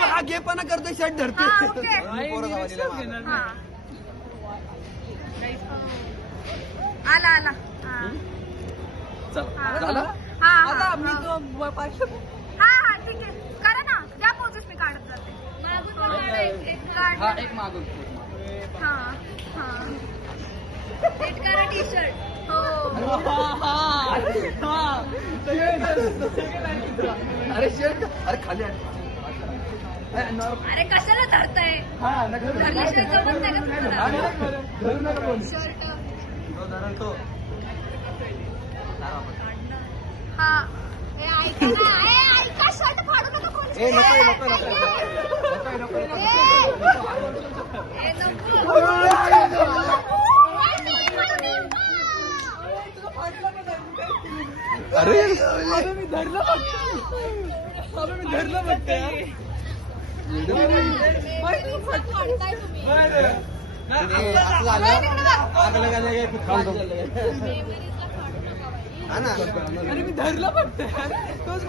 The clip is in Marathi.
हा गेपणा करतोय शर्ट धरते आला आला हा ठीक आहे करा ना त्या पोचेस मी काढत जाते एक मागून हा हा सेट करा टी शर्ट हो अरे शर्ट अरे खाली अरे कशाला धरताय धरल्याशिवाय जमत नाही का शर्ट हा ऐका ना ऐका शर्ट फाडू नका कोणी अरे मी धरलं बघते अरे मी धरलं बघते तोच